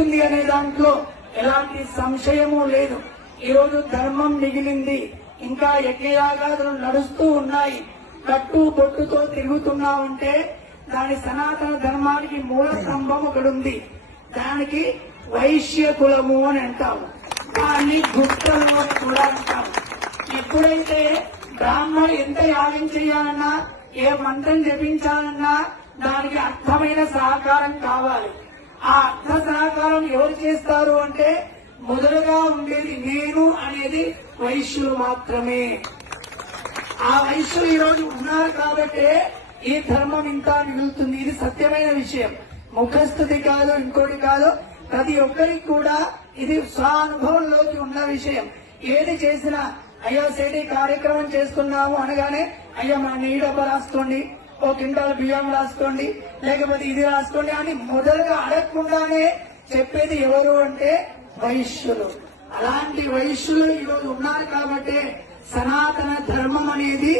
మిగులుతుంది అనే దాంట్లో ఎలాంటి సంశయము లేదు. ఈరోజు ధర్మం మిగిలింది, ఇంకా యజ్ఞయాగాదులు నడుస్తూ ఉన్నాయి. కట్టు బొట్టుతో తిరుగుతున్నామంటే దాని సనాతన ధర్మానికి మూల స్తంభం ఒకడుంది. దానికి వైశ్య కులము అని అంటాము, దాన్ని గుప్తము అని కూడా అంటాము. ఎప్పుడైతే బ్రాహ్మణుడు ఎంత యాగం చేయాలన్నా, ఏ మంత్రం జపించాలన్నా దానికి అర్థమైన సహకారం కావాలి. ఆ అర్థ సహకారం ఎవరు చేస్తారు అంటే మొదలుగా ఉండేది నేను అనేది వైశ్యులు మాత్రమే. ఆ వైశ్యులు ఈరోజు ఉన్నారు కాబట్టి ఈ ధర్మం ఇంకా మిగులుతుంది. ఇది సత్యమైన విషయం, ముఖస్థుతి కాదు, ఇంకోటి కాదు. ప్రతి ఒక్కరికి కూడా ఇది స్వానుభవంలోకి ఉన్న విషయం. ఏది చేసినా అయ్యా సేటి కార్యక్రమం చేస్తున్నాము అనగానే అయ్యా మా నీడబ్బ రాసుకోండి, ఓ క్వింటాల్ బియ్యం రాసుకోండి, లేకపోతే ఇది రాసుకోండి అని మొదలుగా అడగకుండానే చెప్పేది ఎవరు అంటే వైశ్యులు. అలాంటి వైశ్యులు ఈరోజు ఉన్నారు కాబట్టి సనాతన ధర్మం అనేది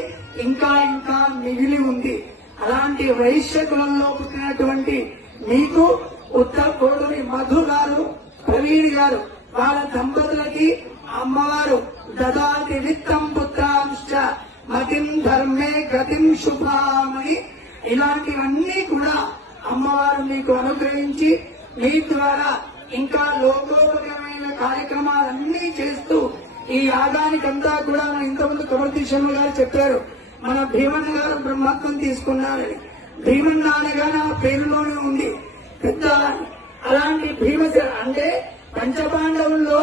ఇంకా ఇంకా మిగిలి ఉంది. అలాంటి వైశ్య కులంలో పుట్టినటువంటి మీకు ఉత్తర కోడూరి మధు గారు, ప్రవీణ్ గారు, వాళ్ళ దంపతులకి అమ్మవారు దదాతి విత్తం పుత్రాంశ మతిం ధర్మే గతిం శుభామని ఇలాంటివన్నీ కూడా అమ్మవారు మీకు అనుగ్రహించి మీ ద్వారా ఇంకా లోకోపకరమైన కార్యక్రమాలన్నీ చేస్తూ ఈ యాగానికంతా కూడా ఇంతకుముందు కమర్తీశ్వరులు గారు చెప్పారు, మన భీమన్న గారు బ్రహ్మత్వం తీసుకున్నారని. భీమన్న అనగా నా పేరులోనే ఉంది పెద్ద. అలాంటి భీమసేన అంటే పంచపాండవుల్లో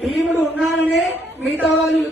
భీముడు ఉన్నారనే మిగతా వాళ్ళు